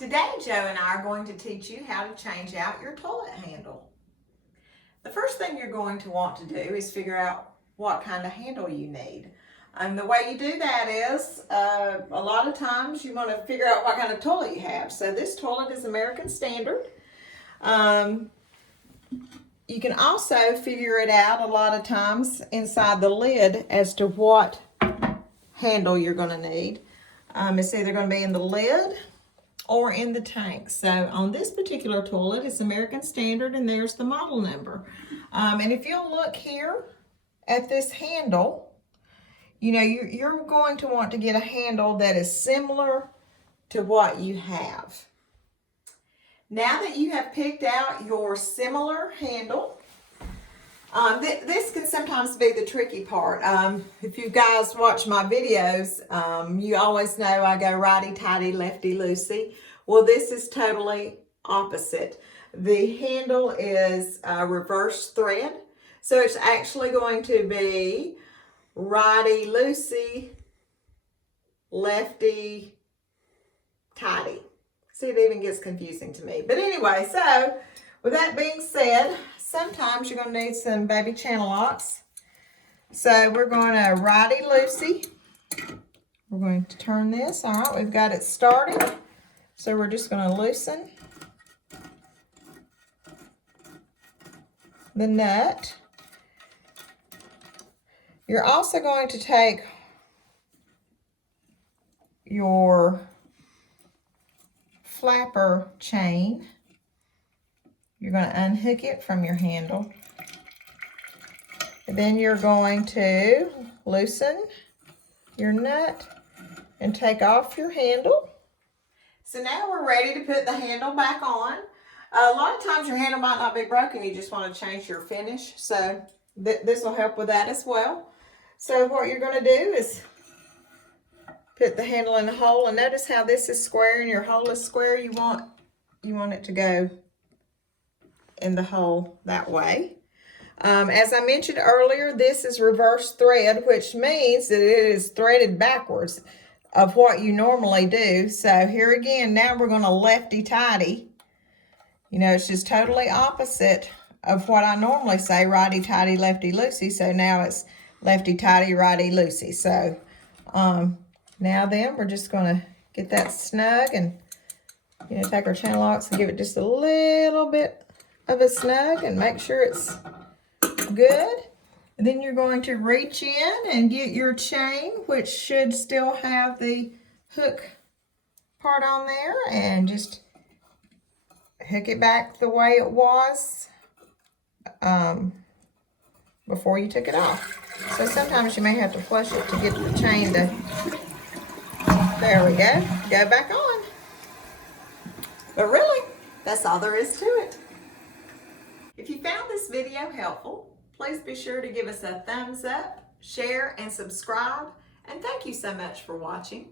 Today, Joe and I are going to teach you how to change out your toilet handle. The first thing you're going to want to do is figure out what kind of handle you need. And the way you do that is, a lot of times you want to figure out what kind of toilet you have. So this toilet is American Standard. You can also figure it out a lot of times inside the lid as to what handle you're going to need. It's either going to be in the lid or in the tank. So on this particular toilet, it's American Standard, and there's the model number. And if you'll look here at this handle, you know, you're going to want to get a handle that is similar to what you have. Now that you have picked out your similar handle, this can sometimes be the tricky part. If you guys watch my videos, you always know I go righty-tighty, lefty-loosey. Well, this is totally opposite. The handle is reverse thread, so it's actually going to be righty-loosey, lefty-tighty. See, it even gets confusing to me. But anyway, so with that being said, sometimes you're going to need some baby channel locks. So we're going to righty-loosey. We're going to turn this. All right, we've got it started. So we're just going to loosen the nut. You're also going to take your flapper chain. You're going to unhook it from your handle. And then you're going to loosen your nut and take off your handle. So now we're ready to put the handle back on. A lot of times your handle might not be broken. You just want to change your finish. So this will help with that as well. So what you're going to do is put the handle in the hole. And notice how this is square and your hole is square. You want it to go in the hole that way. As I mentioned earlier, this is reverse thread, which means that it is threaded backwards of what you normally do. So here again, now we're going to lefty-tighty. You know, it's just totally opposite of what I normally say, righty-tighty, lefty-loosey. So now it's lefty-tighty, righty-loosey. So now then, we're just going to get that snug and, you know, take our channel locks and give it just a little bit of a snug and make sure it's good. And then you're going to reach in and get your chain, which should still have the hook part on there, and just hook it back the way it was before you took it off. So sometimes you may have to flush it to get the chain to, there we go back on. But really, that's all there is to it. If you found this video helpful, please be sure to give us a thumbs up, share, and subscribe. And thank you so much for watching.